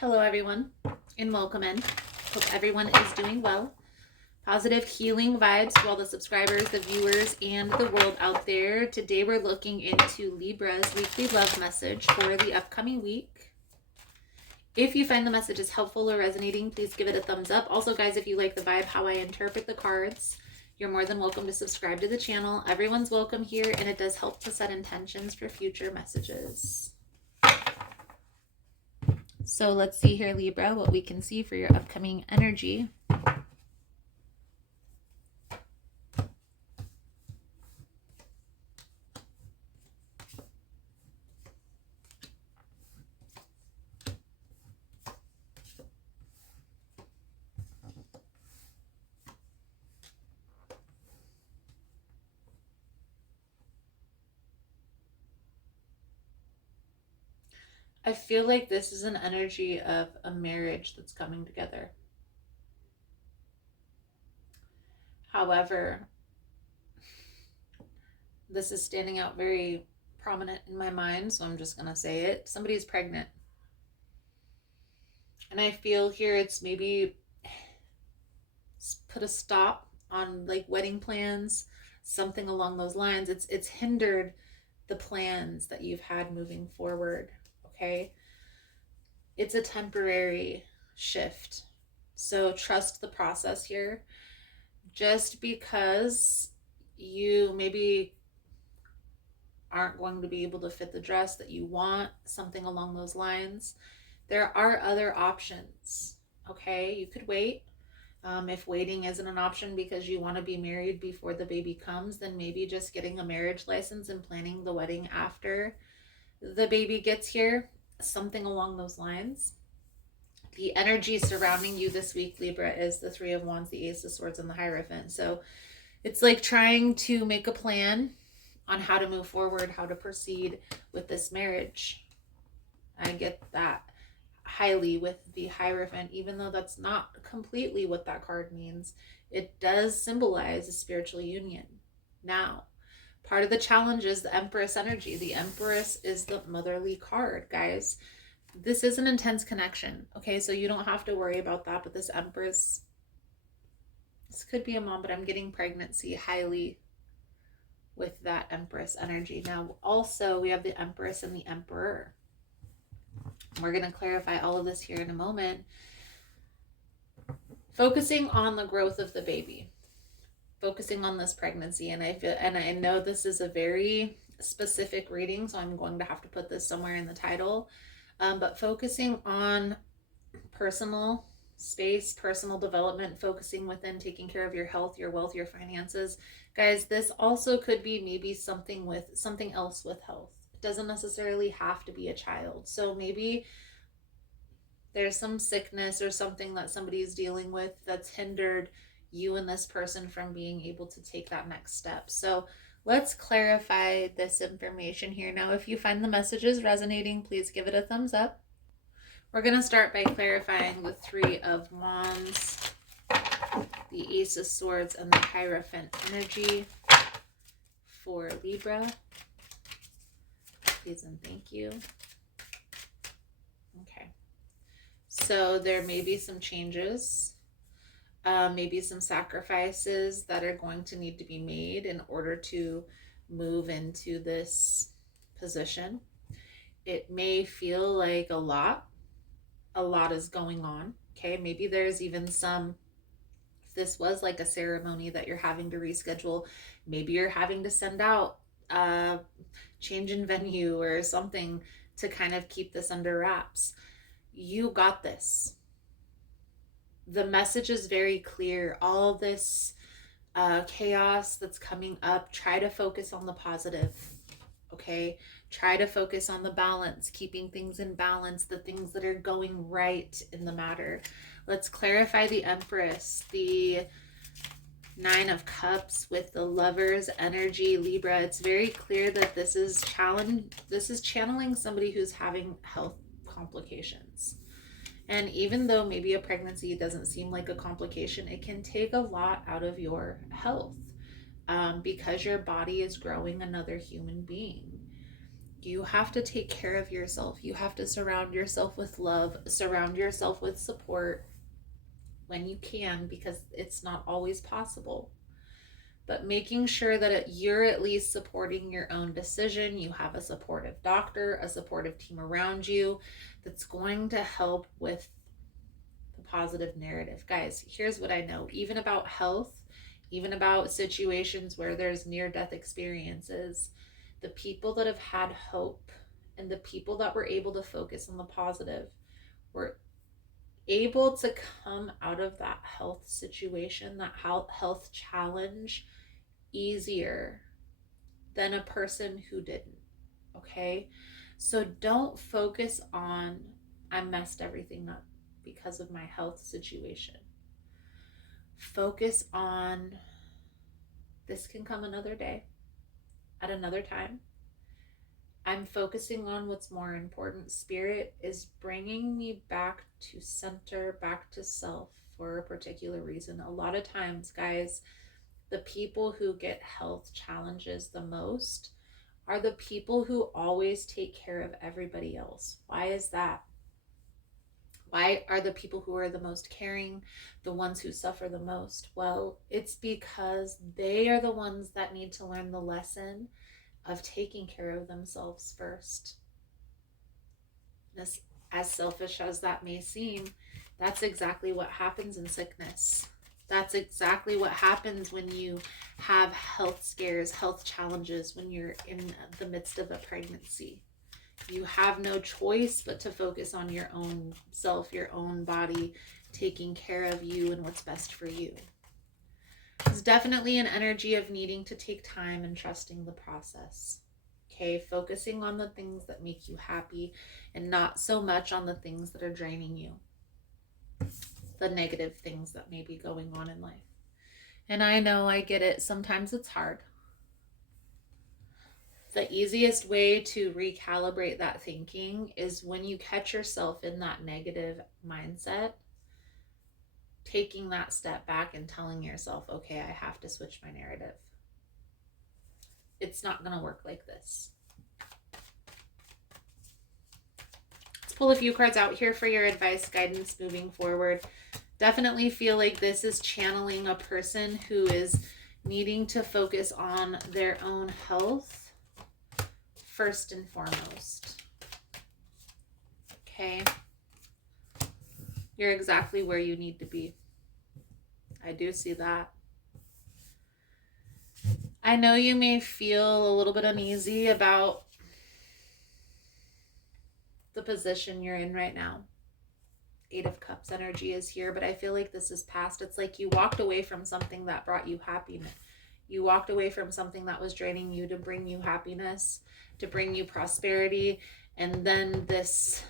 Hello, everyone, and welcome in. Hope everyone is doing well. Positive healing vibes to all the subscribers, the viewers, and the world out there. Today, we're looking into Libra's weekly love message for the upcoming week. If you find the message is helpful or resonating, please give it a thumbs up. Also, guys, if you like the vibe, how I interpret the cards, you're more than welcome to subscribe to the channel. Everyone's welcome here, and it does help to set intentions for future messages. So let's see here, Libra, what we can see for your upcoming energy. I feel like this is an energy of a marriage that's coming together. However, this is standing out very prominent in my mind, so I'm just going to say it. Somebody's pregnant. And I feel here it's maybe put a stop on like wedding plans, something along those lines. It's hindered the plans that you've had moving forward, okay? It's a temporary shift. So trust the process here. Just because you maybe aren't going to be able to fit the dress that you want, something along those lines, there are other options, okay? You could wait. If waiting isn't an option because you want to be married before the baby comes, then maybe just getting a marriage license and planning the wedding after the baby gets here, something along those lines. The energy surrounding you this week, Libra, is the Three of Wands, the Ace of Swords, and the Hierophant. So it's like trying to make a plan on how to move forward, how to proceed with this marriage. I get that highly with the Hierophant, even though that's not completely what that card means. It does symbolize a spiritual union. Now, part of the challenge is the Empress energy. The Empress is the motherly card, guys. This is an intense connection, okay? So you don't have to worry about that, but this Empress, this could be a mom, but I'm getting pregnancy highly with that Empress energy. Now, also, we have the Empress and the Emperor. We're going to clarify all of this here in a moment. Focusing on the growth of the baby, focusing on this pregnancy, and I know this is a very specific reading, so I'm going to have to put this somewhere in the title. But focusing on personal space, personal development, focusing within taking care of your health, your wealth, your finances. Guys, this also could be maybe something else with health. It doesn't necessarily have to be a child. So maybe there's some sickness or something that somebody is dealing with that's hindered you and this person from being able to take that next step. So let's clarify this information here. Now, if you find the messages resonating, please give it a thumbs up. We're going to start by clarifying the Three of Wands, the Ace of Swords, and the Hierophant energy for Libra. Please and thank you. Okay. So there may be some changes, maybe some sacrifices that are going to need to be made in order to move into this position. It may feel like a lot is going on, okay? Maybe there's even some, if this was like a ceremony that you're having to reschedule, maybe you're having to send out a change in venue or something to kind of keep this under wraps. You got this. The message is very clear. All this chaos that's coming up, try to focus on the positive, okay? Try to focus on the balance, keeping things in balance, the things that are going right in the matter. Let's clarify the Empress, the Nine of Cups with the Lover's energy, Libra. It's very clear that this is channeling somebody who's having health complications. And even though maybe a pregnancy doesn't seem like a complication, it can take a lot out of your health because your body is growing another human being. You have to take care of yourself. You have to surround yourself with love, surround yourself with support when you can, because it's not always possible. But making sure that you're at least supporting your own decision. You have a supportive doctor, a supportive team around you that's going to help with the positive narrative. Guys, here's what I know, even about health, even about situations where there's near-death experiences, the people that have had hope and the people that were able to focus on the positive were able to come out of that health situation, that health challenge, easier than a person who didn't. Okay? So don't focus on, I messed everything up because of my health situation. Focus on, this can come another day, at another time. I'm focusing on what's more important. Spirit is bringing me back to center, back to self for a particular reason. A lot of times, guys, the people who get health challenges the most are the people who always take care of everybody else. Why is that? Why are the people who are the most caring the ones who suffer the most? Well, it's because they are the ones that need to learn the lesson of taking care of themselves first. As selfish as that may seem, that's exactly what happens in sickness. That's exactly what happens when you have health scares, health challenges, when you're in the midst of a pregnancy. You have no choice but to focus on your own self, your own body, taking care of you and what's best for you. There's definitely an energy of needing to take time and trusting the process. Okay, focusing on the things that make you happy and not so much on the things that are draining you, the negative things that may be going on in life. And I know, I get it. Sometimes it's hard. The easiest way to recalibrate that thinking is when you catch yourself in that negative mindset, taking that step back and telling yourself, okay, I have to switch my narrative. It's not going to work like this. Let's pull a few cards out here for your advice, guidance moving forward. Definitely feel like this is channeling a person who is needing to focus on their own health first and foremost. Okay? You're exactly where you need to be. I do see that. I know you may feel a little bit uneasy about the position you're in right now. Eight of Cups energy is here, but I feel like this is past. It's like you walked away from something that brought you happiness. You walked away from something that was draining you to bring you happiness, to bring you prosperity, and then this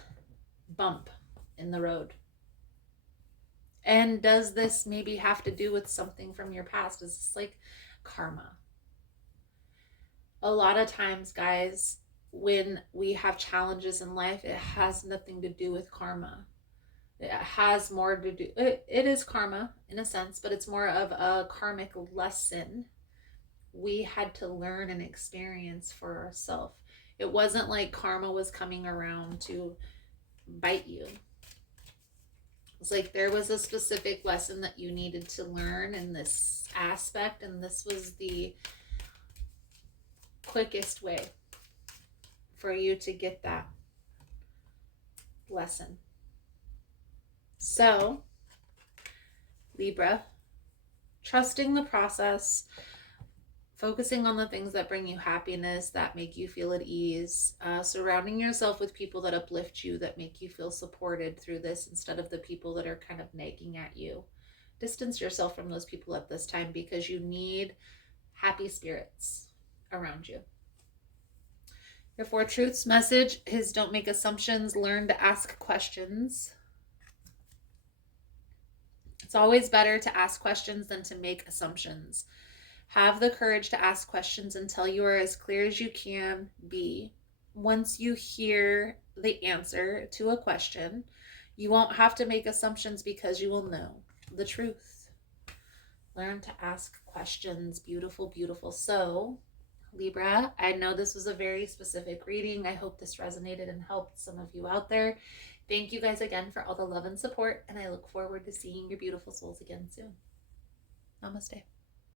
bump in the road. And does this maybe have to do with something from your past? Is this like karma? A lot of times, guys, when we have challenges in life, it has nothing to do with karma. It has more to do, it is karma in a sense, but it's more of a karmic lesson we had to learn and experience for ourselves. It wasn't like karma was coming around to bite you. It's like there was a specific lesson that you needed to learn in this aspect, and this was the quickest way for you to get that lesson. So, Libra, trusting the process, focusing on the things that bring you happiness, that make you feel at ease, surrounding yourself with people that uplift you, that make you feel supported through this instead of the people that are kind of nagging at you. Distance yourself from those people at this time because you need happy spirits around you. Your Four Truths message is don't make assumptions, learn to ask questions. It's always better to ask questions than to make assumptions. Have the courage to ask questions until you are as clear as you can be. Once you hear the answer to a question, you won't have to make assumptions because you will know the truth. Learn to ask questions. Beautiful, beautiful. So Libra, I know this was a very specific reading. I hope this resonated and helped some of you out there. Thank you guys again for all the love and support, and I look forward to seeing your beautiful souls again soon. Namaste.